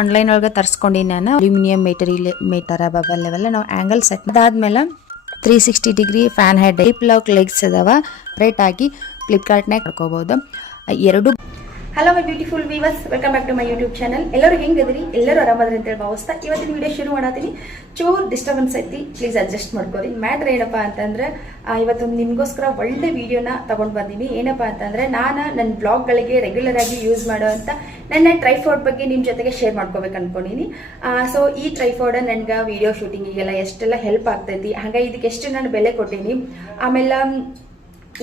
Online ಒಳಗೆ ತರಿಸ್ಕೊಂಡಿನಿ ನಾನು. ಅಲ್ಯೂಮಿನಿಯಂ ಮೆಟೀರಿಯಲ್ ಮೇಟರ್ ಬಬಲ್ ಲೆವೆಲ್ ನಾವು ಆ್ಯಂಗಲ್ ಸೆಟ್ ಅದಾದ್ಮೇಲೆ three sixty degree pan head dip lock legs ಅದಾವ. ರೈಟ್ ಆಗಿ ಫ್ಲಿಪ್ಕಾರ್ಟ್ನಾಗ ಕರ್ಕೋಬೋದು. ಎರಡು hello my beautiful viewers welcome back to my YouTube channel ಎಲ್ಲರೂ ಹೆಂಗದ್ರಿ ಎಲ್ಲರೂ ಆರಾಮದ್ರಿ ಅಂತೇಳಿ ಭಾವಿಸ್ತಾ ಇವತ್ತಿನ ವಿಡಿಯೋ ಶುರು ಮಾಡತ್ತೀನಿ ಚೂರ್ ಡಿಸ್ಟರ್ಬೆನ್ಸ್ ಐತಿ. ಪ್ಲೀಸ್ ಅಡ್ಜಸ್ಟ್ ಮಾಡ್ಕೊರಿ. ಮ್ಯಾಟ್ರ್ ಏನಪ್ಪ ಅಂತಂದ್ರೆ ಇವತ್ತೊಂದು ಇವತ್ತು ನಿಮಗೋಸ್ಕರ ಒಳ್ಳೆ ವಿಡಿಯೋನ ತಗೊಂಡ್ ಬಂದೀನಿ. ಏನಪ್ಪ ಅಂತಂದ್ರೆ, ನಾನು ನನ್ನ ಬ್ಲಾಗ್ಗಳಿಗೆ ರೆಗ್ಯುಲರ್ ಆಗಿ ಯೂಸ್ ಮಾಡುವಂತ ನನ್ನ ಟ್ರೈಫೋರ್ಡ್ ಬಗ್ಗೆ ನಿಮ್ಮ ಜೊತೆಗೆ ಶೇರ್ ಮಾಡ್ಕೋಬೇಕು ಅನ್ಕೊಂಡಿನಿ. ಸೊ ಈ ಟ್ರೈಫೋರ್ಡ್ ನನ್ಗೆ ವಿಡಿಯೋ ಶೂಟಿಂಗಿಗೆಲ್ಲ ಎಷ್ಟೆಲ್ಲ ಹೆಲ್ಪ್ ಆಗ್ತೈತಿ. ಹಾಗೆ ಇದಕ್ಕೆ ಎಷ್ಟು ನಾನು ಬೆಲೆ ಕೊಟ್ಟೀನಿ. ಆಮೇಲೆ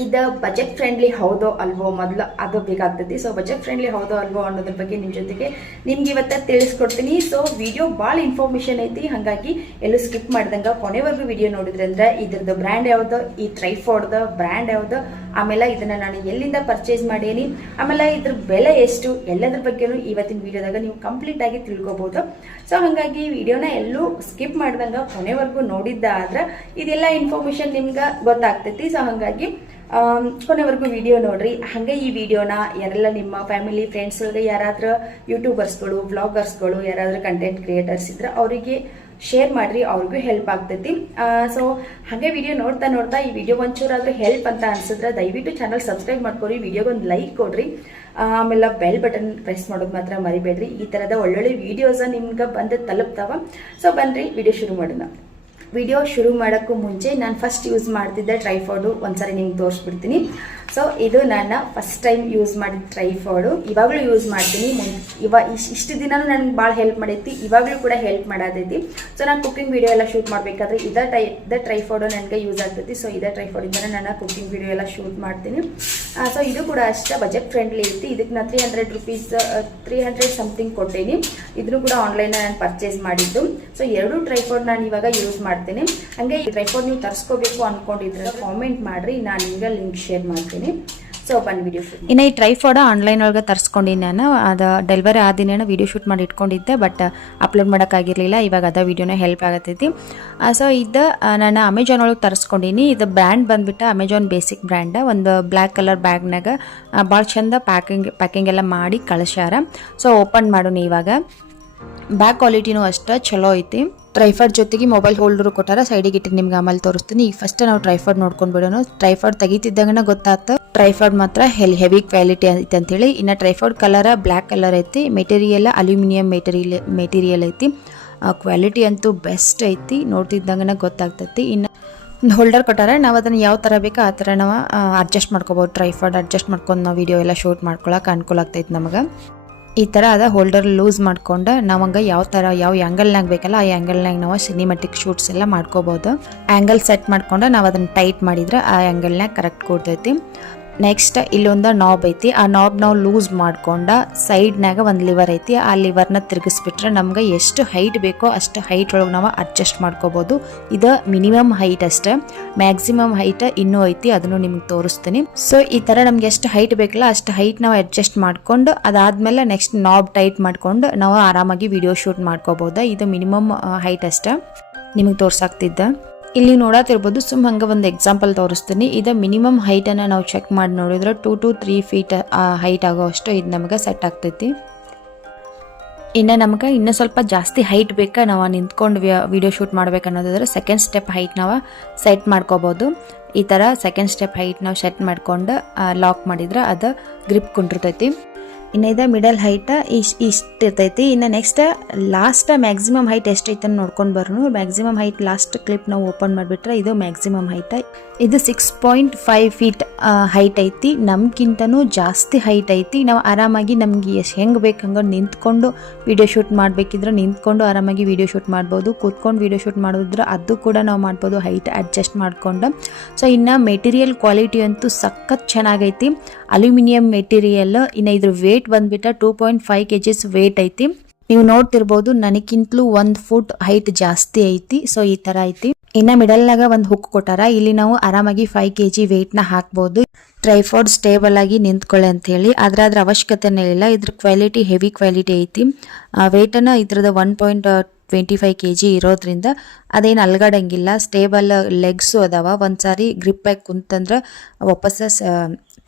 ಇದು ಬಜೆಟ್ ಫ್ರೆಂಡ್ಲಿ ಹೌದೋ ಅಲ್ವೋ ಮೊದಲು ಅದು ಬೇಕಾಗ್ತೈತಿ ಸೊ ಬಜೆಟ್ ಫ್ರೆಂಡ್ಲಿ ಹೌದೋ ಅಲ್ವೋ ಅನ್ನೋದ್ರ ಬಗ್ಗೆ ನಿಮ್ಮ ಜೊತೆಗೆ ನಿಮ್ಗೆ ಇವತ್ತ ತಿಳಿಸ್ಕೊಡ್ತೀನಿ. ಸೊ ವಿಡಿಯೋ ಭಾಳ ಇನ್ಫಾರ್ಮೇಷನ್ ಐತಿ. ಹಾಗಾಗಿ ಎಲ್ಲೂ ಸ್ಕಿಪ್ ಮಾಡ್ದಂಗ ಕೊನೆವರೆಗೂ ವಿಡಿಯೋ ನೋಡಿದ್ರೆ ಅಂದ್ರೆ ಇದ್ರದ್ದು ಬ್ರ್ಯಾಂಡ್ ಯಾವ್ದು? ಈ ಟ್ರೈಫೋರ್ಡ್ದು ಬ್ರ್ಯಾಂಡ್ ಯಾವ್ದು? ಆಮೇಲೆ ಇದನ್ನ ನಾನು ಎಲ್ಲಿಂದ ಪರ್ಚೇಸ್ ಮಾಡೀನಿ ಆಮೇಲೆ ಇದ್ರ ಬೆಲೆ ಎಷ್ಟು? ಎಲ್ಲದ್ರ ಬಗ್ಗೆನೂ ಇವತ್ತಿನ ವಿಡಿಯೋದಾಗ ನೀವು ಕಂಪ್ಲೀಟ್ ಆಗಿ ತಿಳ್ಕೊಬಹುದು ಸೊ ಹಾಗಾಗಿ ವಿಡಿಯೋನ ಎಲ್ಲೂ ಸ್ಕಿಪ್ ಮಾಡ್ದಂಗ ಕೊನೆವರೆಗೂ ನೋಡಿದ್ದ ಆದ್ರೆ ಇದೆಲ್ಲ ಇನ್ಫಾರ್ಮೇಶನ್ ನಿಮ್ಗೆ ಗೊತ್ತಾಗ್ತೈತಿ. ಸೊ ಹಾಗಾಗಿ ಕೊನೆವರೆಗೂ ವಿಡಿಯೋ ನೋಡ್ರಿ. ಹಂಗೆ ಈ ವಿಡಿಯೋನ ಯಾರೆಲ್ಲ ನಿಮ್ಮ ಫ್ಯಾಮಿಲಿ ಫ್ರೆಂಡ್ಸ್ಗಳಿಗೆ ಯಾರಾದ್ರೂ ಯೂಟ್ಯೂಬರ್ಸ್ಗಳು ವ್ಲಾಗರ್ಸ್ಗಳು ಯಾರಾದ್ರೂ ಕಂಟೆಂಟ್ ಕ್ರಿಯೇಟರ್ಸ್ ಇದ್ರೆ ಅವರಿಗೆ ಶೇರ್ ಮಾಡ್ರಿ, ಅವ್ರಿಗೂ ಹೆಲ್ಪ್ ಆಗ್ತೈತಿ. ಸೊ ಹಾಗೆ ವಿಡಿಯೋ ನೋಡ್ತಾ ನೋಡ್ತಾ ಈ ವಿಡಿಯೋ ಒಂಚೂರಾದ್ರೂ ಹೆಲ್ಪ್ ಅಂತ ಅನ್ಸಿದ್ರೆ ದಯವಿಟ್ಟು ಚಾನಲ್ ಸಬ್ಸ್ಕ್ರೈಬ್ ಮಾಡ್ಕೊರಿ ವಿಡಿಯೋಗೊಂದು ಲೈಕ್ ಕೊಡ್ರಿ. ಆಮೇಲೆ ಬೆಲ್ ಬಟನ್ ಪ್ರೆಸ್ ಮಾಡೋದು ಮಾತ್ರ ಮರಿಬೇಡ್ರಿ. ಈ ಥರದ ಒಳ್ಳೊಳ್ಳೆ ವಿಡಿಯೋಸ ನಿಮ್ಗೆ ಬಂದು ತಲುಪ್ತಾವ. ಸೊ ಬನ್ರಿ ವಿಡಿಯೋ ಶುರು ಮಾಡೋಣ. ವಿಡಿಯೋ ಶುರು ಮಾಡೋಕ್ಕೂ ಮುಂಚೆ ನಾನು ಫಸ್ಟ್ ಯೂಸ್ ಮಾಡ್ತಿದ್ದೆ ಟ್ರೈಫೋಡು ಒಂದ್ಸರಿ ನಿಮ್ಗೆ ತೋರಿಸ್ಬಿಡ್ತೀನಿ. ಸೊ ಇದು ನನ್ನ ಫಸ್ಟ್ ಟೈಮ್ ಯೂಸ್ ಮಾಡಿದ ಟ್ರೈಫಾಡು ಇವಾಗಲೂ ಯೂಸ್ ಮಾಡ್ತೀನಿ. ಇವ ಇಷ್ಟು ದಿನಾನು ನನಗೆ ಭಾಳ ಹೆಲ್ಪ್ ಮಾಡೈತಿ. ಇವಾಗಲೂ ಕೂಡ ಹೆಲ್ಪ್ ಮಾಡೋದೈತಿ ಸೊ ನಾನು ಕುಕ್ಕಿಂಗ್ ವಿಡಿಯೋ ಎಲ್ಲ ಶೂಟ್ ಮಾಡಬೇಕಾದ್ರೆ ಇದೇ ಟೈ, ಇದೇ ಟ್ರೈಫೋಡು ನನಗೆ ಯೂಸ್ ಆಗ್ತೈತಿ. ಸೊ ಇದೇ ಟ್ರೈಫಾಡಿಂದ ನಾನು ಕುಕ್ಕಿಂಗ್ ವಿಡಿಯೋ ಎಲ್ಲ ಶೂಟ್ ಮಾಡ್ತೀನಿ. ಸೊ ಇದು ಕೂಡ ಅಷ್ಟೇ ಬಜೆಟ್ ಫ್ರೆಂಡ್ಲಿ ಐತಿ. ಇದಕ್ಕೆ ನಾನು three hundred rupees three hundred something ಕೊಟ್ಟೇನಿ. ಇದನ್ನು ಕೂಡ ಆನ್ಲೈನ್ ನಾನು ಪರ್ಚೇಸ್ ಮಾಡಿದ್ದು. ಸೊ ಎರಡು ಟ್ರೈಫಾಡ್ ನಾನು ಇವಾಗ ಯೂಸ್ ಮಾಡ್ತೀನಿ. ಹಂಗೆ ಈ ಟ್ರೈಫೋಡ್ ನೀವು ತರಿಸ್ಕೋಬೇಕು ಅನ್ಕೊಂಡಿದ್ರೆ ಕಾಮೆಂಟ್ ಮಾಡಿರಿ. ನಾನು ನಿಮಗೆ ಲಿಂಕ್ ಶೇರ್ ಮಾಡ್ತೀನಿ. ಸೊ ಬಂದು ವಿಡಿಯೋ ಶೂಟ್ ಇನ್ನು ಈ ಟ್ರೈಫೋಡ ಆನ್ಲೈನ್ ಒಳಗೆ ತರಿಸ್ಕೊಂಡಿನಿ ನಾನು. ಅದು ಡೆಲಿವರಿ ಆ ದಿನ ವಿಡಿಯೋ ಶೂಟ್ ಮಾಡಿ ಇಟ್ಕೊಂಡಿದ್ದೆ ಬಟ್ ಅಪ್ಲೋಡ್ ಮಾಡೋಕ್ಕಾಗಿರಲಿಲ್ಲ ಇವಾಗ ಅದ ವಿಡಿಯೋನೇ ಹೆಲ್ಪ್ ಆಗತ್ತೈತಿ ಸೊ ಇದು ನಾನು ಅಮೆಜಾನ್ ಒಳಗೆ ತರಿಸ್ಕೊಂಡಿನಿ. ಇದು ಬ್ರ್ಯಾಂಡ್ ಬಂದುಬಿಟ್ಟು ಅಮೆಜಾನ್ ಬೇಸಿಕ್ ಬ್ರ್ಯಾಂಡ ಒಂದು ಬ್ಲ್ಯಾಕ್ ಕಲರ್ ಬ್ಯಾಗ್ನಾಗ ಭಾಳ ಚಂದ ಪ್ಯಾಕಿಂಗ್ ಪ್ಯಾಕಿಂಗ್ ಎಲ್ಲ ಮಾಡಿ ಕಳಿಸ್ಯಾರ. ಸೊ ಓಪನ್ ಮಾಡೋಣ ಇವಾಗ. ಬ್ಯಾಗ್ ಕ್ವಾಲಿಟಿನೂ ಅಷ್ಟೇ ಚಲೋ ಐತಿ. ಟ್ರೈಫರ್ ಜೊತೆಗೆ ಮೊಬೈಲ್ ಹೋಲ್ಡರ್ ಕೊಟ್ಟಾರ ಸೈಡಿಗೆ ಇಟ್ಟು ನಿಮ್ಗೆ ಆಮೇಲೆ ತೋರಿಸ್ತೀನಿ. ಈಗ ಫಸ್ಟ್ ನಾವು ಟ್ರೈಫರ್ ನೋಡ್ಕೊಂಡು ಬಿಡೋಣ. ಟ್ರೈಫರ್ ತೆಗಿತಿದ್ದಂಗನ ಗೊತ್ತಾಗ್ತ ಟ್ರೈಫರ್ ಮಾತ್ರ ಹೆಲ್ ಹೆವಿ ಕ್ವಾಲಿಟಿ ಐತಿ ಅಂತೇಳಿ. ಇನ್ನು ಟ್ರೈಫಾಡ್ ಕಲರ ಬ್ಲ್ಯಾಕ್ ಕಲರ್ ಐತಿ. ಮೆಟೀರಿಯಲ್ ಅಲ್ಯೂಮಿನಿಯಂ ಮೆಟೀರಿಯಲ್ ಮೆಟೀರಿಯಲ್ ಐತಿ. ಕ್ವಾಲಿಟಿ ಅಂತೂ ಬೆಸ್ಟ್ ಐತಿ. ನೋಡ್ತಿದ್ದಂಗನ ಗೊತ್ತಾಗ್ತೈತಿ. ಇನ್ನು ಒಂದು ಹೋಲ್ಡರ್ ಕೊಟ್ಟಾರ, ನಾವು ಅದನ್ನು ಯಾವ ಥರ ಬೇಕೋ ಆ ಥರ ನಾವು ಅಡ್ಜಸ್ಟ್ ಮಾಡ್ಕೋಬೋದು. ಟ್ರೈಫರ್ಡ್ ಅಡ್ಜಸ್ಟ್ ಮಾಡ್ಕೊಂಡು ನಾವು ವಿಡಿಯೋ ಎಲ್ಲ ಶೂಟ್ ಮಾಡ್ಕೊಳಕ್ಕೆ ಅನುಕೂಲ ಆಗ್ತೈತಿ ನಮಗೆ. ಈ ಥರ ಅದ ಹೋಲ್ಡರ್ ಲೂಸ್ ಮಾಡ್ಕೊಂಡು ನಮಗೆ ಯಾವ ಥರ ಯಾವ ಆ್ಯಂಗಲ್ನಾಗ ಬೇಕಲ್ಲ ಆ ಆ್ಯಂಗಲ್ನಾಗ ನಾವು ಸಿನಿಮೆಟಿಕ್ ಶೂಟ್ಸ್ ಎಲ್ಲ ಮಾಡ್ಕೋಬೋದು. ಆ್ಯಂಗಲ್ ಸೆಟ್ ಮಾಡ್ಕೊಂಡು ನಾವು ಅದನ್ನು ಟೈಟ್ ಮಾಡಿದ್ರೆ ಆ ಆ್ಯಂಗಲ್ನಾಗ ಕರೆಕ್ಟ್ ಕೊಡ್ತೈತಿ. ನೆಕ್ಸ್ಟ್ ಇಲ್ಲೊಂದು ನಾಬ್ ಐತಿ. ಆ ನಾಬ್ ನಾವು ಲೂಸ್ ಮಾಡ್ಕೊಂಡ ಸೈಡ್ನಾಗ ಒಂದು ಲಿವರ್ ಐತಿ. ಆ ಲಿವರ್ನ ತಿರುಗಿಸ್ಬಿಟ್ರೆ ನಮ್ಗೆ ಎಷ್ಟು ಹೈಟ್ ಬೇಕೋ ಅಷ್ಟು ಹೈಟ್ ಒಳಗೆ ನಾವು ಅಡ್ಜಸ್ಟ್ ಮಾಡ್ಕೋಬೋದು. ಇದು ಮಿನಿಮಮ್ ಹೈಟ್ ಅಷ್ಟೇ. ಮ್ಯಾಕ್ಸಿಮಮ್ ಹೈಟ್ ಇನ್ನೂ ಐತಿ, ಅದನ್ನು ನಿಮ್ಗೆ ತೋರಿಸ್ತೀನಿ. ಸೊ ಈ ಥರ ನಮ್ಗೆ ಎಷ್ಟು ಹೈಟ್ ಬೇಕಲ್ಲ, ಅಷ್ಟು ಹೈಟ್ ನಾವು ಅಡ್ಜಸ್ಟ್ ಮಾಡ್ಕೊಂಡು, ಅದಾದ್ಮೇಲೆ ನೆಕ್ಸ್ಟ್ ನಾಬ್ ಟೈಟ್ ಮಾಡ್ಕೊಂಡು ನಾವು ಆರಾಮಾಗಿ ವಿಡಿಯೋ ಶೂಟ್ ಮಾಡ್ಕೋಬೋದು. ಇದು ಮಿನಿಮಮ್ ಹೈಟ್ ಅಷ್ಟೇ. ನಿಮಗೆ ತೋರ್ಸಾಕ್ತಿದ್ದ. ಇಲ್ಲಿ ನೋಡತ್ತಿರ್ಬೋದು ಸುಮ್ ಹಂಗೆ ಒಂದು ಎಕ್ಸಾಂಪಲ್ ತೋರಿಸ್ತೀನಿ. ಇದು ಮಿನಿಮಮ್ ಹೈಟನ್ನು ನಾವು ಚೆಕ್ ಮಾಡಿ ನೋಡಿದ್ರೆ two to three feet height ಆಗೋ ಅಷ್ಟು ಇದು ನಮಗೆ ಸೆಟ್ ಆಗ್ತೈತಿ. ಇನ್ನು ನಮಗೆ ಇನ್ನು ಸ್ವಲ್ಪ ಜಾಸ್ತಿ ಹೈಟ್ ಬೇಕಾ ನಾವು ನಿಂತ್ಕೊಂಡು ವಿಡಿಯೋ ಶೂಟ್ ಮಾಡ್ಬೇಕು ಅನ್ನೋದಾದ್ರೆ ಸೆಕೆಂಡ್ ಸ್ಟೆಪ್ ಹೈಟ್ ನಾವು ಸೆಟ್ ಮಾಡ್ಕೋಬೋದು. ಈ ಥರ ಸೆಕೆಂಡ್ ಸ್ಟೆಪ್ ಹೈಟ್ ನಾವು ಸೆಟ್ ಮಾಡ್ಕೊಂಡು ಲಾಕ್ ಮಾಡಿದ್ರೆ ಅದು ಗ್ರಿಪ್ ಕುಂಡಿರ್ತೈತಿ ಇನ್ನು ಇದು ಮಿಡಲ್ ಹೈಟ್ ಇಷ್ಟು ಇಷ್ಟು ಇರ್ತೈತಿ. ಇನ್ನು ನೆಕ್ಸ್ಟ್ ಲಾಸ್ಟ್ ಮ್ಯಾಕ್ಸಿಮಮ್ ಹೈಟ್ ಎಷ್ಟೈತೆ ಅಂತ ನೋಡ್ಕೊಂಡು ಬರೋನು. ಮ್ಯಾಕ್ಸಿಮಮ್ ಹೈಟ್ ಲಾಸ್ಟ್ ಕ್ಲಿಪ್ ನಾವು ಓಪನ್ ಮಾಡಿಬಿಟ್ರೆ ಇದು ಮ್ಯಾಕ್ಸಿಮಮ್ ಹೈಟ್ ಇದು six point five feet height ಐತಿ. ನಮ್ಗಿಂತನೂ ಜಾಸ್ತಿ ಹೈಟ್ ಐತಿ. ನಾವು ಆರಾಮಾಗಿ ನಮ್ಗೆ ಎಷ್ಟು ಹೆಂಗೆ ಬೇಕು ಹಂಗೆ ನಿಂತ್ಕೊಂಡು ವಿಡಿಯೋ ಶೂಟ್ ಮಾಡಬೇಕಿದ್ರೆ ನಿಂತ್ಕೊಂಡು ಆರಾಮಾಗಿ ವಿಡಿಯೋ ಶೂಟ್ ಮಾಡ್ಬೋದು. ಕೂತ್ಕೊಂಡು ವಿಡಿಯೋ ಶೂಟ್ ಮಾಡೋದ್ರೆ ಅದು ಕೂಡ ನಾವು ಮಾಡ್ಬೋದು ಹೈಟ್ ಅಡ್ಜಸ್ಟ್ ಮಾಡಿಕೊಂಡು. ಸೊ ಇನ್ನು ಮೆಟೀರಿಯಲ್ ಕ್ವಾಲಿಟಿ ಅಂತೂ ಸಖತ್ ಚೆನ್ನಾಗೈತಿ. ಅಲ್ಯೂಮಿನಿಯಂ ಮೆಟೀರಿಯಲ್ ಇನ್ನು ಇದ್ರ ವೇಟ್ ಬಂದ್ಬಿಟ್ಟು two point five K Gs weight ಐತಿ. ನೀವು ನೋಡ್ತಿರ್ಬೋದು ನನಗಿಂತಲೂ ಒಂದು ಫುಟ್ ಹೈಟ್ ಜಾಸ್ತಿ ಐತಿ. ಸೊ ಈ ತರ ಐತಿ. ಇನ್ನ ಮಿಡಲ್ನಾಗ ಒಂದು ಹುಕ್ ಕೊಟ್ಟಾರ. ಇಲ್ಲಿ ನಾವು ಆರಾಮಾಗಿ ಫೈವ್ ಕೆ ಜಿ ವೇಟ್ನ ಹಾಕ್ಬೋದು. ಟ್ರೈಫೋರ್ಡ್ ಸ್ಟೇಬಲ್ ಆಗಿ ನಿಂತ್ಕೊಳ್ಳಿ ಅಂತ ಹೇಳಿ ಆದ್ರೆ ಅದ್ರ ಅವಶ್ಯಕತೆನೇ ಇಲ್ಲ. ಇದ್ರ ಕ್ವಾಲಿಟಿ ಹೆವಿ ಕ್ವಾಲಿಟಿ ಐತಿ. ವೇಟನ್ನು ಇದ್ರದ್ದು one point twenty five K G ಇರೋದ್ರಿಂದ ಅದೇನು ಅಲ್ಗಾಡಂಗಿಲ್ಲ. ಸ್ಟೇಬಲ್ ಲೆಗ್ಸು ಅದಾವ. ಒಂದ್ಸಾರಿ ಗ್ರಿಪ್ ಆಗಿ ಕುಂತಂದ್ರೆ ವಾಪಸ್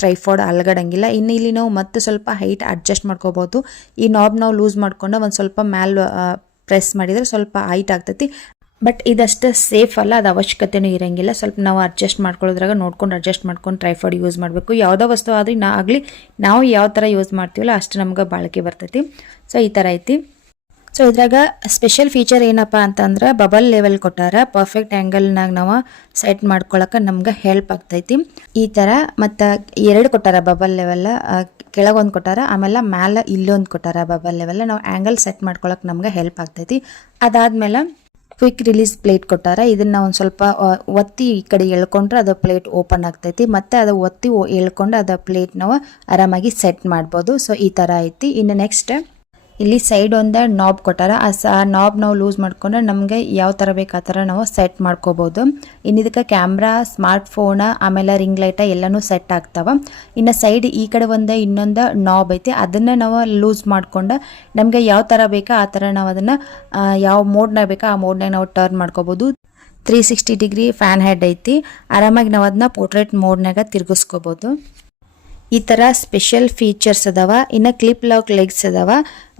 ಟ್ರೈಫಾಡ್ ಅಲ್ಗಡಂಗಿಲ್ಲ. ಇನ್ನು ಇಲ್ಲಿ ನಾವು ಮತ್ತೆ ಸ್ವಲ್ಪ ಹೈಟ್ ಅಡ್ಜಸ್ಟ್ ಮಾಡ್ಕೋಬೋದು. ಈ ನಾಬ್ ನಾವು ಲೂಸ್ ಮಾಡ್ಕೊಂಡು ಒಂದು ಸ್ವಲ್ಪ ಮ್ಯಾಲ್ ಪ್ರೆಸ್ ಮಾಡಿದರೆ ಸ್ವಲ್ಪ ಹೈಟ್ ಆಗ್ತೈತಿ. ಬಟ್ ಇದಷ್ಟು ಸೇಫ್ ಅಲ್ಲ, ಅದು ಅವಶ್ಯಕತೆನೂ ಇರಂಗಿಲ್ಲ. ಸ್ವಲ್ಪ ನಾವು ಅಡ್ಜಸ್ಟ್ ಮಾಡ್ಕೊಳ್ಳೋದ್ರಾಗ ನೋಡ್ಕೊಂಡು ಅಡ್ಜಸ್ಟ್ ಮಾಡ್ಕೊಂಡು ಟ್ರೈಫಾಡ್ ಯೂಸ್ ಮಾಡಬೇಕು. ಯಾವುದೋ ವಸ್ತು ಆದರೆ ನಾ ಆಗಲಿ, ನಾವು ಯಾವ ಥರ ಯೂಸ್ ಮಾಡ್ತೀವಲ್ಲ ಅಷ್ಟು ನಮ್ಗೆ ಬಾಳಿಕೆ ಬರ್ತೈತಿ. ಸೊ ಈ ಥರ ಐತಿ. ಸೊ ಇದ್ರಾಗ ಸ್ಪೆಷಲ್ ಫೀಚರ್ ಏನಪ್ಪ ಅಂತಂದ್ರೆ ಬಬಲ್ ಲೆವೆಲ್ ಕೊಟ್ಟಾರ ಪರ್ಫೆಕ್ಟ್ ಆ್ಯಂಗಲ್ನಾಗ ನಾವು ಸೆಟ್ ಮಾಡ್ಕೊಳಕ್ಕೆ ನಮ್ಗೆ ಹೆಲ್ಪ್ ಆಗ್ತೈತಿ. ಈ ಥರ ಮತ್ತು ಎರಡು ಕೊಟ್ಟಾರ ಬಬಲ್ ಲೆವೆಲ್ ಕೆಳಗೊಂದು ಕೊಟ್ಟಾರ, ಆಮೇಲೆ ಮ್ಯಾಲೆ ಇಲ್ಲೊಂದು ಕೊಟ್ಟಾರ ಬಬಲ್ ಲೆವೆಲ್ ನಾವು ಆ್ಯಂಗಲ್ ಸೆಟ್ ಮಾಡ್ಕೊಳಕ್ಕೆ ನಮ್ಗೆ ಹೆಲ್ಪ್ ಆಗ್ತೈತಿ. ಅದಾದಮೇಲೆ ಕ್ವಿಕ್ ರಿಲೀಸ್ ಪ್ಲೇಟ್ ಕೊಟ್ಟಾರ, ಇದನ್ನ ಒಂದು ಸ್ವಲ್ಪ ಒತ್ತಿ ಈ ಕಡೆ ಎಳ್ಕೊಂಡ್ರೆ ಅದು ಪ್ಲೇಟ್ ಓಪನ್ ಆಗ್ತೈತಿ. ಮತ್ತೆ ಅದು ಒತ್ತಿ ಎಳ್ಕೊಂಡು ಅದು ಪ್ಲೇಟ್ ನಾವು ಆರಾಮಾಗಿ ಸೆಟ್ ಮಾಡ್ಬೋದು. ಸೊ ಈ ಥರ ಐತಿ. ಇನ್ನು ನೆಕ್ಸ್ಟ್ ಇಲ್ಲಿ ಸೈಡ್ ಒಂದ ನಾಬ್ ಕೊಟ್ಟಾರ. ಆ ನಾಬ್ ನಾವು ಲೂಸ್ ಮಾಡ್ಕೊಂಡ್ರೆ ನಮಗೆ ಯಾವ ತರ ಬೇಕು ಆ ಥರ ನಾವು ಸೆಟ್ ಮಾಡ್ಕೋಬಹುದು ಇನ್ನು ಇದಕ್ಕೆ ಕ್ಯಾಮ್ರಾ ಸ್ಮಾರ್ಟ್ ಫೋನ್ ಆಮೇಲೆ ರಿಂಗ್ ಲೈಟ್ ಎಲ್ಲಾನು ಸೆಟ್ ಆಗ್ತಾವ. ಇನ್ನ ಸೈಡ್ ಈ ಕಡೆ ಒಂದು, ಇನ್ನೊಂದು ನಾಬ್ ಐತಿ. ಅದನ್ನ ನಾವು ಲೂಸ್ ಮಾಡ್ಕೊಂಡು ನಮಗೆ ಯಾವ ತರ ಬೇಕಾ ಆ ತರ ನಾವು ಅದನ್ನ ಯಾವ ಮೋಡ್ನಾಗ ಬೇಕಾ ಆ ಮೋಡ್ನಾಗ ನಾವು ಟರ್ನ್ ಮಾಡ್ಕೋಬಹುದು three sixty degree pan head ಐತಿ. ಆರಾಮಾಗಿ ನಾವು ಅದನ್ನ ಪೋರ್ಟ್ರೇಟ್ ಮೋಡ್ನಾಗ ತಿರ್ಗಿಸ್ಕೋಬೋದು. ಈ ಥರ ಸ್ಪೆಷಲ್ ಫೀಚರ್ಸ್ ಅದಾವ, ಇನ್ನು ಕ್ಲಿಪ್ ಲಾಕ್ ಲೆಗ್ಸ್ ಅದಾವ.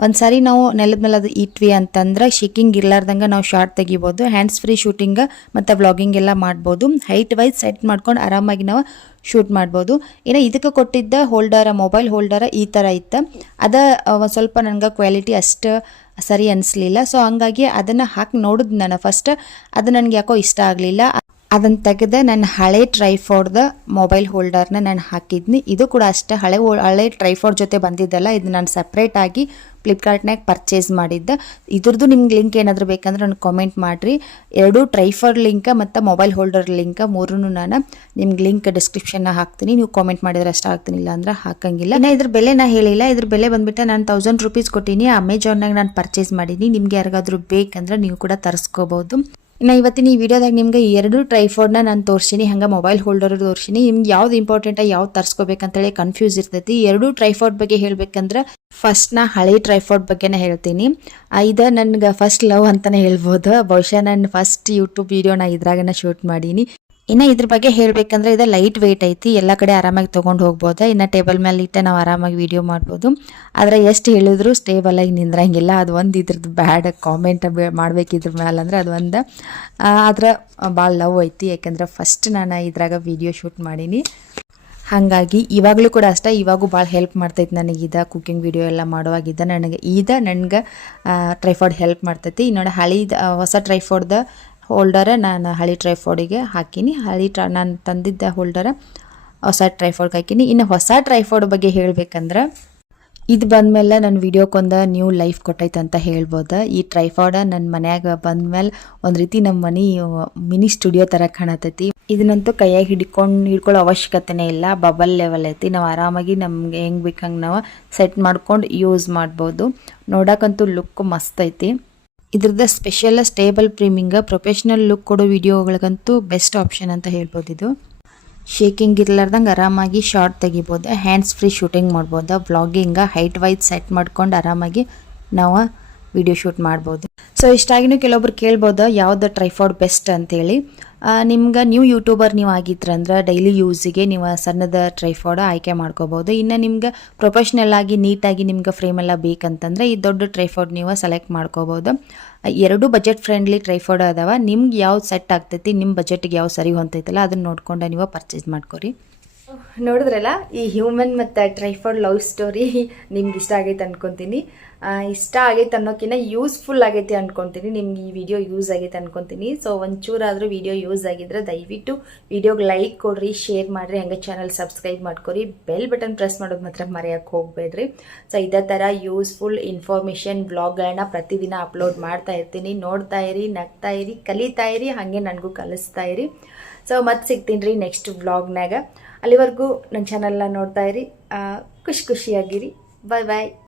ಒಂದು ಸಾರಿ ನಾವು ನೆಲದ ಮೇಲೆ ಅದು ಇಟ್ವಿ ಅಂತಂದ್ರೆ ಶಿಕ್ಕಿಂಗ್ ಇರ್ಲಾರ್ದಂಗೆ ನಾವು ಶಾರ್ಟ್ ತೆಗಿಬೋದು ಹ್ಯಾಂಡ್ಸ್ ಫ್ರೀ ಶೂಟಿಂಗ್ ಮತ್ತು ವ್ಲಾಗಿಂಗ್ ಎಲ್ಲ ಮಾಡ್ಬೋದು. ಹೈಟ್ ವೈಸ್ ಸೆಟ್ ಮಾಡ್ಕೊಂಡು ಆರಾಮಾಗಿ ನಾವು ಶೂಟ್ ಮಾಡ್ಬೋದು. ಇನ್ನು ಇದಕ್ಕೆ ಕೊಟ್ಟಿದ್ದ ಹೋಲ್ಡರ ಮೊಬೈಲ್ ಹೋಲ್ಡರ ಈ ಥರ ಇತ್ತು. ಅದ ಸ್ವಲ್ಪ ನನಗೆ ಕ್ವಾಲಿಟಿ ಅಷ್ಟು ಸರಿ ಅನಿಸ್ಲಿಲ್ಲ. ಸೊ ಹಂಗಾಗಿ ಅದನ್ನು ಹಾಕಿ ನೋಡಿದ್ ನಾನು ಫಸ್ಟ್ ಅದು ನನಗೆ ಯಾಕೋ ಇಷ್ಟ ಆಗಲಿಲ್ಲ. ಅದನ್ನು ತೆಗೆದು ನನ್ನ ಹಳೆ ಟ್ರೈಫೋರ್ಡ್ದ ಮೊಬೈಲ್ ಹೋಲ್ಡರ್ನ ನಾನು ಹಾಕಿದ್ನಿ. ಇದು ಕೂಡ ಅಷ್ಟೇ ಹಳೆ ಹಳೆ ಟ್ರೈಫೋರ್ಡ್ ಜೊತೆ ಬಂದಿದ್ದಲ್ಲ ಇದು ನಾನು ಸಪ್ರೇಟಾಗಿ ಫ್ಲಿಪ್ಕಾರ್ಟ್ನಾಗ ಪರ್ಚೇಸ್ ಮಾಡಿದ್ದೆ. ಇದ್ರದ್ದು ನಿಮ್ಗೆ ಲಿಂಕ್ ಏನಾದರೂ ಬೇಕಂದ್ರೆ ನಾನು ಕಾಮೆಂಟ್ ಮಾಡಿರಿ. ಎರಡು ಟ್ರೈಫರ್ ಲಿಂಕ ಮತ್ತು ಮೊಬೈಲ್ ಹೋಲ್ಡರ್ ಲಿಂಕ ಮೂರೂ ನಾನು ನಿಮ್ಗೆ ಲಿಂಕ್ ಡಿಸ್ಕ್ರಿಪ್ಷನ್ನ ಹಾಕ್ತೀನಿ. ನೀವು ಕಾಮೆಂಟ್ ಮಾಡಿದ್ರೆ ಅಷ್ಟು ಹಾಕ್ತೀನಿ ಇಲ್ಲ ಅಂದ್ರೆ ಹಾಕಂಗಿಲ್ಲ. ನಾನು ಇದ್ರ ಬೆಲೆ ನಾ ಹೇಳಿಲ್ಲ. ಇದ್ರ ಬೆಲೆ ಬಂದುಬಿಟ್ಟು ನಾನು ತೌಸಂಡ್ ರುಪೀಸ್ ಕೊಟ್ಟೀನಿ. ಅಮೆಜಾನ್ನಾಗ ನಾನು ಪರ್ಚೇಸ್ ಮಾಡೀನಿ. ನಿಮ್ಗೆ ಯಾರಿಗಾದ್ರೂ ಬೇಕಂದ್ರೆ ನೀವು ಕೂಡ ತರಿಸ್ಕೋಬೋದು. ಇನ್ನು ಇವತ್ತಿನ ಈ ವಿಡಿಯೋದಾಗ ನಿಮ್ಗೆ ಎರಡು ಟ್ರೈಫೋಡ್ನ ನಾನು ತೋರಿಸಿನಿ, ಹಂಗೆ ಮೊಬೈಲ್ ಹೋಲ್ಡರ್ ತೋರಿಸಿನಿ. ನಿಮ್ಗೆ ಯಾವ್ದು ಇಂಪಾರ್ಟೆಂಟ್ ಯಾವ್ದು ತರ್ಸ್ಕೋಬೇಕಂತೇಳಿ ಕನ್ಫ್ಯೂಸ್ ಇರ್ತೈತಿ. ಎರಡು ಟ್ರೈಫೋಡ್ ಬಗ್ಗೆ ಹೇಳ್ಬೇಕಂದ್ರೆ ಫಸ್ಟ್ ನಾ ಹಳೆ ಟ್ರೈಫೋಡ್ ಬಗ್ಗೆನೇ ಹೇಳ್ತೀನಿ. ಇದ ನನ್ಗೆ ಫಸ್ಟ್ ಲವ್ ಅಂತಾನೆ ಹೇಳ್ಬೋದು. ಬಹುಶಃ ನನ್ನ ಫಸ್ಟ್ ಯೂಟ್ಯೂಬ್ ವಿಡಿಯೋನ ಇದ್ರಾಗನ ಶೂಟ್ ಮಾಡೀನಿ. ಇನ್ನು ಇದ್ರ ಬಗ್ಗೆ ಹೇಳ್ಬೇಕಂದ್ರೆ ಇದು ಲೈಟ್ ವೆಯ್ಟ್ ಐತಿ, ಎಲ್ಲ ಕಡೆ ಆರಾಮಾಗಿ ತೊಗೊಂಡು ಹೋಗ್ಬೋದು. ಇನ್ನು ಟೇಬಲ್ ಮೇಲೆ ಇಟ್ಟೆ ನಾವು ಆರಾಮಾಗಿ ವಿಡಿಯೋ ಮಾಡ್ಬೋದು. ಆದ್ರೆ ಎಷ್ಟು ಹೇಳಿದ್ರು ಸ್ಟೇಬಲ್ ಆಗಿ ನಿಂದ್ರಂಗಿಲ್ಲ. ಅದು ಒಂದು ಇದ್ರದ್ದು ಬ್ಯಾಡ್ ಕಾಮೆಂಟ್ ಮಾಡ್ಬೇಕು ಇದ್ರ ಮೇಲೆ ಅಂದ್ರೆ ಅದು ಒಂದು ಆದ್ರೆ ಭಾಳ ಲವ್ ಐತಿ. ಯಾಕೆಂದ್ರೆ ಫಸ್ಟ್ ನಾನು ಇದ್ರಾಗ ವಿಡಿಯೋ ಶೂಟ್ ಮಾಡೀನಿ. ಹಾಗಾಗಿ ಇವಾಗಲೂ ಕೂಡ ಅಷ್ಟೇ, ಇವಾಗೂ ಭಾಳ ಹೆಲ್ಪ್ ಮಾಡ್ತೈತಿ ನನಗೆ ಇದ ಕುಕಿಂಗ್ ವಿಡಿಯೋ ಎಲ್ಲ ಮಾಡುವಾಗಿದ್ದ ನನಗೆ ಇದ, ನನಗೆ ಟ್ರೈಫಾರ್ಡ್ ಹೆಲ್ಪ್ ಮಾಡ್ತೈತಿ. ನೋಡಿ ಹಳಿದ ಹೊಸ ಟ್ರೈಫೋರ್ಡ್ದ ಹೋಲ್ಡರ ನಾನು ಹಳಿ ಟ್ರೈಫೋಡಿಗೆ ಹಾಕಿನಿ. ಹಳಿ ಟ್ರ, ನಾನು ತಂದಿದ್ದ ಹೋಲ್ಡರ ಹೊಸ ಟ್ರೈಫೋಡ್ಗೆ ಹಾಕಿನಿ. ಇನ್ನು ಹೊಸ ಟ್ರೈಫೋಡ್ ಬಗ್ಗೆ ಹೇಳಬೇಕಂದ್ರೆ ಇದು ಬಂದಮೇಲೆ ನನ್ನ ವಿಡಿಯೋಕ್ಕೊಂದು ನ್ಯೂ ಲೈಫ್ ಕೊಟ್ಟೈತೆ ಅಂತ ಹೇಳ್ಬೋದು. ಈ ಟ್ರೈಫೋಡ ನನ್ನ ಮನ್ಯಾಗ ಬಂದ್ಮೇಲೆ ಒಂದು ರೀತಿ ನಮ್ಮ ಮನೆ, ಮಿನಿ ಸ್ಟುಡಿಯೋ ಥರ ಕಾಣತೈತಿ. ಇದನ್ನಂತೂ ಕೈಯಾಗಿ ಹಿಡ್ಕೊಂಡು, ಹಿಡ್ಕೊಳ್ಳೋ ಅವಶ್ಯಕತೆನೇ ಇಲ್ಲ. ಬಬಲ್ ಲೆವೆಲ್ ಐತಿ. ನಾವು ಆರಾಮಾಗಿ ನಮ್ಗೆ ಹೆಂಗೆ ಬೇಕಂಗೆ ನಾವು ಸೆಟ್ ಮಾಡ್ಕೊಂಡು ಯೂಸ್ ಮಾಡ್ಬೋದು. ನೋಡೋಕ್ಕಂತೂ ಲುಕ್ ಮಸ್ತ್ ಐತಿ. ಇದ್ರದ್ದು special stable premium professional look ಕೊಡೋ ವಿಡಿಯೋಗಳಿಗಂತೂ ಬೆಸ್ಟ್ ಆಪ್ಷನ್ ಅಂತ ಹೇಳ್ಬೋದು ಇದು. ಶೇಕಿಂಗ್ ಇರ್ಲಾರ್ದಂಗೆ ಆರಾಮಾಗಿ ಶಾರ್ಟ್ ತೆಗಿಬೋದು ಹ್ಯಾಂಡ್ಸ್ ಫ್ರೀ ಶೂಟಿಂಗ್ ಮಾಡ್ಬೋದು ಬ್ಲಾಗಿಂಗ ಹೈಟ್ ವೈಸ್ ಸೆಟ್ ಮಾಡ್ಕೊಂಡು ಆರಾಮಾಗಿ ನಾವು ವಿಡಿಯೋ ಶೂಟ್ ಮಾಡ್ಬೋದು. ಸೊ ಇಷ್ಟಾಗಿನೂ ಕೆಲವೊಬ್ರು ಕೇಳ್ಬೋದು? ಯಾವ್ದು ಟ್ರೈಫಾಡ್ ಬೆಸ್ಟ್ ಅಂತೇಳಿ. ನಿಮ್ಗೆ ನ್ಯೂ ಯೂಟ್ಯೂಬರ್ ನೀವು ಆಗಿದ್ರಂದ್ರೆ ಡೈಲಿ ಯೂಸಿಗೆ ನೀವು ಸಣ್ಣದ ಟ್ರೈಫಾಡ್ ಆಯ್ಕೆ ಮಾಡ್ಕೋಬಹುದು ಇನ್ನು ನಿಮ್ಗೆ ಪ್ರೊಫೆಷ್ನಲ್ ಆಗಿ ನೀಟಾಗಿ ನಿಮ್ಗೆ ಫ್ರೇಮ್ ಎಲ್ಲ ಬೇಕಂತಂದ್ರೆ ಈ ದೊಡ್ಡ ಟ್ರೈಫಾಡ್ ನೀವು ಸೆಲೆಕ್ಟ್ ಮಾಡ್ಕೋಬೋದು. ಎರಡು ಬಜೆಟ್ ಫ್ರೆಂಡ್ಲಿ ಟ್ರೈಫಾಡ್ ಅದಾವ. ನಿಮ್ಗೆ ಯಾವ್ದು ಸೆಟ್ ಆಗ್ತೈತಿ ನಿಮ್ಮ ಬಜೆಟ್ಗೆ ಯಾವ ಸರಿ ಹೊಂತೈತಲ್ಲ ಅದನ್ನ ನೋಡ್ಕೊಂಡು ನೀವು ಪರ್ಚೇಸ್ ಮಾಡ್ಕೊರಿ. ನೋಡಿದ್ರಲ್ಲ, ಈ ಹ್ಯೂಮನ್ ಮತ್ತು ಟ್ರೈಫೋರ್ಡ್ ಲವ್ ಸ್ಟೋರಿ ನಿಮ್ಗೆ ಇಷ್ಟ ಆಗೈತೆ ಅನ್ಕೊಂತೀನಿ. ಇಷ್ಟ ಆಗೈತೆ ಅನ್ನೋಕ್ಕಿಂತ ಯೂಸ್ಫುಲ್ ಆಗೈತೆ ಅನ್ಕೊಂತೀನಿ. ನಿಮ್ಗೆ ಈ ವಿಡಿಯೋ ಯೂಸ್ ಆಗೈತೆ ಅನ್ಕೊಂತೀನಿ. ಸೊ ಒಂಚೂರಾದರೂ ವಿಡಿಯೋ ಯೂಸ್ ಆಗಿದ್ರೆ ದಯವಿಟ್ಟು ವಿಡಿಯೋಗೆ ಲೈಕ್ ಕೊಡ್ರಿ ಶೇರ್ ಮಾಡಿರಿ, ಹಂಗೆ ಚಾನಲ್ ಸಬ್ಸ್ಕ್ರೈಬ್ ಮಾಡ್ಕೊರಿ. ಬೆಲ್ ಬಟನ್ ಪ್ರೆಸ್ ಮಾಡೋದು ಮಾತ್ರ ಮರೆಯೋಕ್ಕೆ ಹೋಗಬೇಡ್ರಿ. ಸೊ ಇದೇ ಥರ ಯೂಸ್ಫುಲ್ ಇನ್ಫಾರ್ಮೇಷನ್ ಬ್ಲಾಗ್ಗಳನ್ನ ಪ್ರತಿದಿನ ಅಪ್ಲೋಡ್ ಮಾಡ್ತಾ ಇರ್ತೀನಿ. ನೋಡ್ತಾ ಇರಿ, ನಗ್ತಾ ಇರಿ, ಕಲಿತಾ ಇರಿ, ಹಾಗೆ ನನಗೂ ಕಲಿಸ್ತಾ ಇರಿ. ಸೊ ಮತ್ತೆ ಸಿಗ್ತೀನಿ ರೀ ನೆಕ್ಸ್ಟ್ ವ್ಲಾಗ್ನಾಗ ಅಲ್ಲಿವರೆಗೂ ನನ್ನ ಚಾನಲ್ನ ನೋಡ್ತಾ ಇರಿ. ಖುಷಿ ಖುಷಿಯಾಗಿರಿ. ಬಾಯ್ ಬಾಯ್